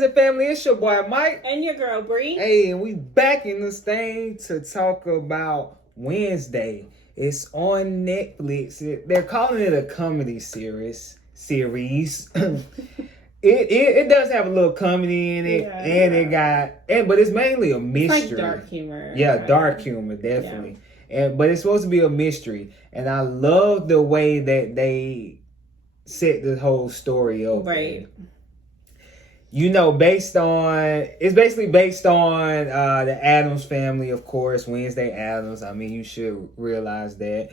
friends and family? It's your boy Mike. And your girl Bree. Hey, and we back in this thing to talk about Wednesday. It's on Netflix. They're calling it a comedy series. It does have a little comedy in it, but it's mainly a mystery. It's like dark humor. Yeah, dark humor, definitely. Yeah. But it's supposed to be a mystery, and I love the way that they set the whole story up. Right. You know, it's basically based on the Addams family, of course, Wednesday Addams. I mean, you should realize that.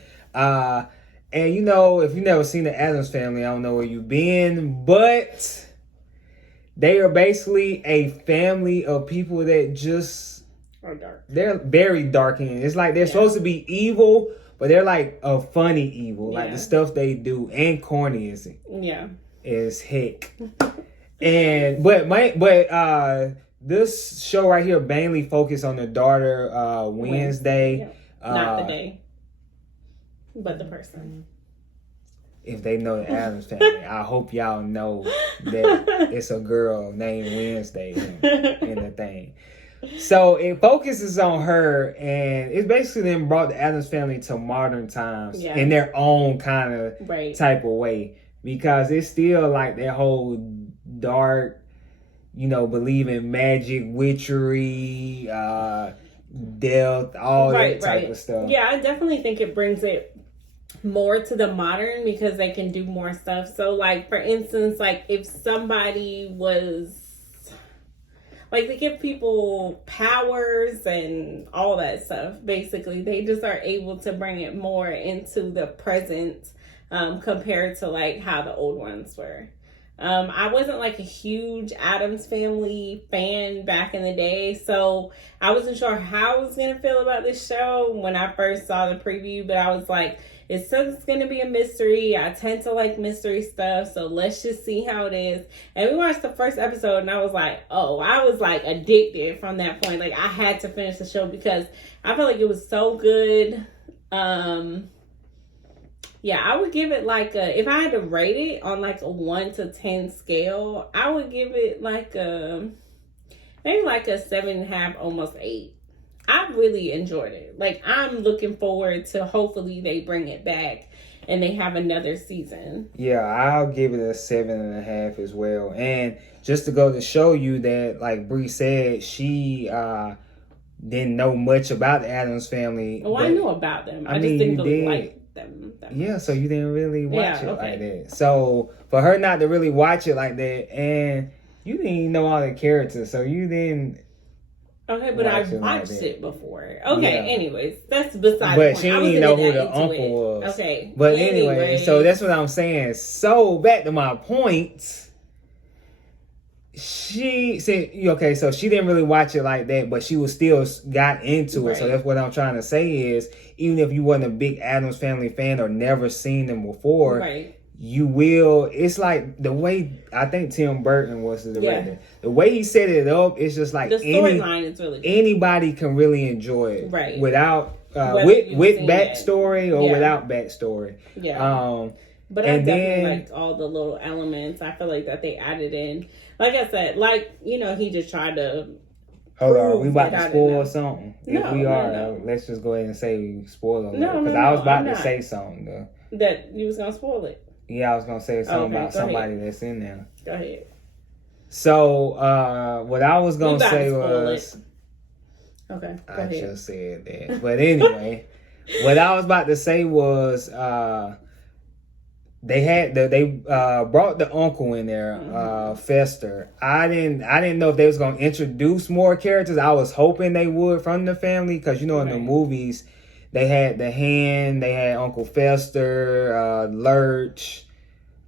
And you know, if you've never seen the Addams family, I don't know where you've been, but they are basically a family of people that just are dark. They're very dark in. It's like they're supposed to be evil, but they're like a funny evil. Like the stuff they do and corny is heck. And this show right here mainly focused on the daughter Wednesday. Not the day, but the person. If they know the Addams family, I hope y'all know that it's a girl named Wednesday in the thing. So it focuses on her, and it's basically then brought the Addams family to modern times in their own kind of type of way, because it's still like their whole dark, you know, believe in magic, witchery, death, all that type of stuff. Yeah, I definitely think it brings it more to the modern because they can do more stuff. So like, for instance, like if somebody was like, they give people powers and all that stuff, basically they just are able to bring it more into the present compared to like how the old ones were. I wasn't like a huge Addams Family fan back in the day, so I wasn't sure how I was going to feel about this show when I first saw the preview, but I was like, it says it's going to be a mystery. I tend to like mystery stuff, so let's just see how it is. And we watched the first episode, and I was like, I was like addicted from that point. Like, I had to finish the show because I felt like it was so good. Yeah, I would give it like if I had to rate it on like a 1 to 10 scale, I would give it like maybe like a 7.5, almost 8. I really enjoyed it. Like, I'm looking forward to hopefully they bring it back and they have another season. Yeah, I'll give it a 7.5 as well. And just to go to show you that, like Bree said, she didn't know much about the Addams family. Oh, I knew about them. I just didn't really like them. Yeah, so you didn't really watch it like that. So for her not to really watch it like that, and you didn't even know all the characters, so you didn't. Okay, but I watched it before. Okay, anyways, that's beside the point. But she didn't even know who the uncle was. Okay. But anyway, so that's what I'm saying. So back to my point. She said, okay, so she didn't really watch it like that, but she was still got into it. So that's what I'm trying to say is, even if you wasn't a big Addams Family fan or never seen them before, you will. It's like the way I think Tim Burton was the director. The way he set it up, it's just like the storyline is really good. Anybody can really enjoy it, without with backstory or without backstory. But I definitely liked all the little elements. I feel like that they added in. Like I said, like, you know, he just tried to. Hold on, we about to spoil something. If we are, let's just go ahead and say spoiler. Because I was about to say something though. That you was gonna spoil it. Yeah, I was gonna say something about somebody that's in there. Go ahead. So, what I was gonna say was. Okay. I just said that, but anyway, what I was about to say was. They brought the uncle in there, Fester. I didn't know if they was gonna introduce more characters. I was hoping they would from the family, because you know in the movies they had the hand, they had Uncle Fester, Lurch,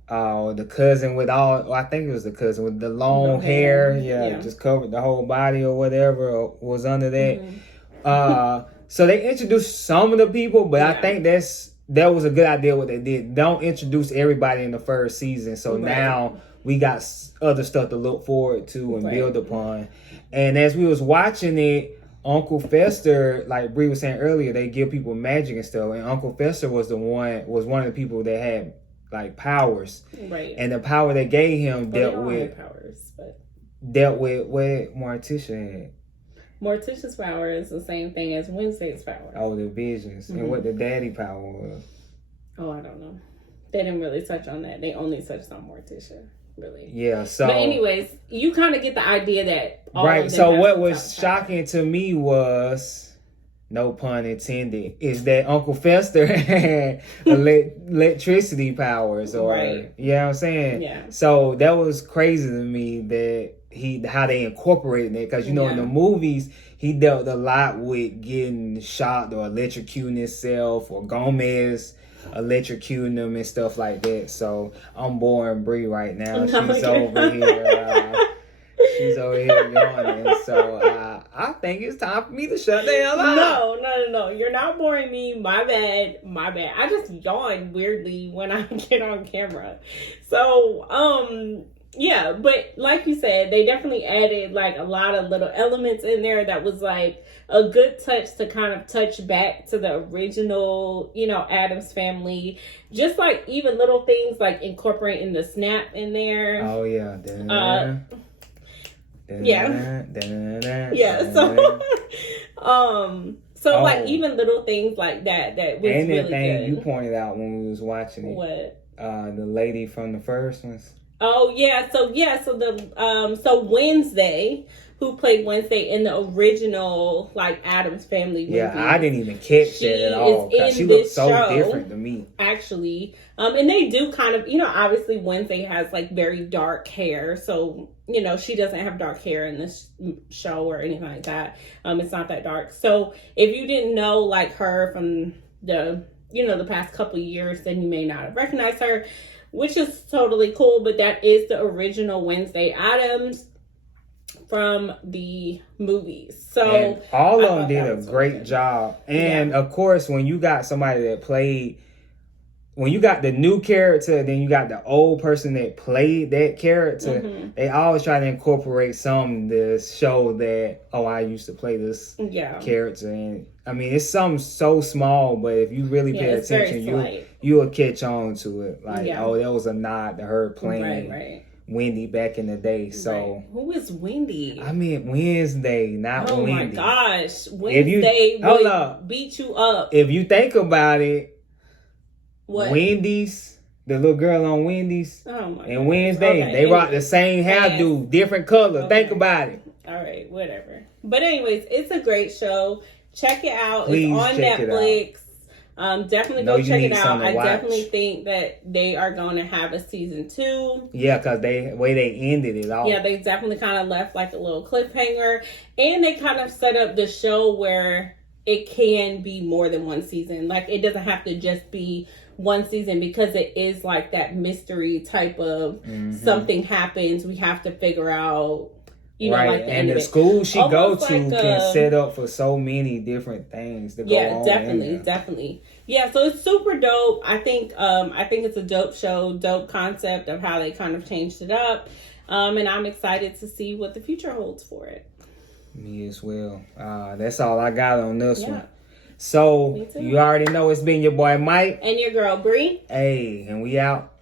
the cousin with I think it was the cousin with the long hair, just covered the whole body or whatever was under that. So they introduced some of the people, but I think that was a good idea what they did. Don't introduce everybody in the first season. So now we got other stuff to look forward to and build upon. And as we was watching it, Uncle Fester, like Bree was saying earlier, they give people magic and stuff. And Uncle Fester was one of the people that had like powers. Right. And the power they gave him dealt with powers, but dealt with what Morticia had. Morticia's power is the same thing as Wednesday's power. Oh, the visions. And what the daddy power was. Oh, I don't know. They didn't really touch on that. They only touched on Morticia, really. Yeah, so... But anyways, you kind of get the idea that all right, of them so have what some was type of shocking to me was, no pun intended, is that Uncle Fester had electricity powers. Or, right. You know what I'm saying? Yeah. So that was crazy to me that how they incorporated it. Because, you know, in the movies, he dealt a lot with getting shot or electrocuting himself, or Gomez electrocuting them and stuff like that. So I'm boring Bree right now. She's over here. She's over here yawning. So I think it's time for me to shut the hell up. No. You're not boring me. My bad. I just yawn weirdly when I get on camera. So, yeah, but like you said, they definitely added like a lot of little elements in there that was like a good touch to kind of touch back to the original, you know, Addams family. Just like even little things like incorporating the snap in there. Oh yeah. Yeah. So like even little things like that was and really that thing good. you pointed out when we was watching it. What? The lady from the first ones. Oh yeah, so so Wednesday, who played Wednesday in the original like Addams Family movie. Yeah, I didn't even catch that at all because she looked so different to me. Actually, and they do kind of, you know, obviously Wednesday has like very dark hair, so you know she doesn't have dark hair in this show or anything like that. It's not that dark. So if you didn't know like her from the past couple of years, then you may not have recognized her, which is totally cool. But that is the original Wednesday Addams from the movies. So and all of them did a great job. And of course, when you got somebody that played, when you got the new character, then you got the old person that played that character, they always try to incorporate some to show that, oh, I used to play this character. And I mean, it's something so small, but if you really pay attention, you'll catch on to it. Like, oh, that was a nod to her playing Wendy back in the day. So who is Wendy? I mean Wednesday, not Wendy. Oh my gosh, Wednesday would beat you up. If you think about it, what? Wendy's, the little girl on Wendy's, and Wednesday, they rock the same hairdo, different color. Think about it. All right, whatever. But anyways, it's a great show. Check it out. Please, it's on Netflix. Definitely go check it out. I definitely think that they are going to have a season 2. Yeah, because the way they ended it all. Yeah, they definitely kind of left like a little cliffhanger. And they kind of set up the show where it can be more than one season. Like, it doesn't have to just be one season, because it is like that mystery type of something happens. We have to figure out, you know, like the and the school she go to can set up for so many different things to go on. Yeah, definitely. Yeah, so it's super dope. I think it's a dope show, dope concept of how they kind of changed it up. And I'm excited to see what the future holds for it. Me as well. That's all I got on this one. So you already know it's been your boy Mike and your girl Bree. Hey, and we out.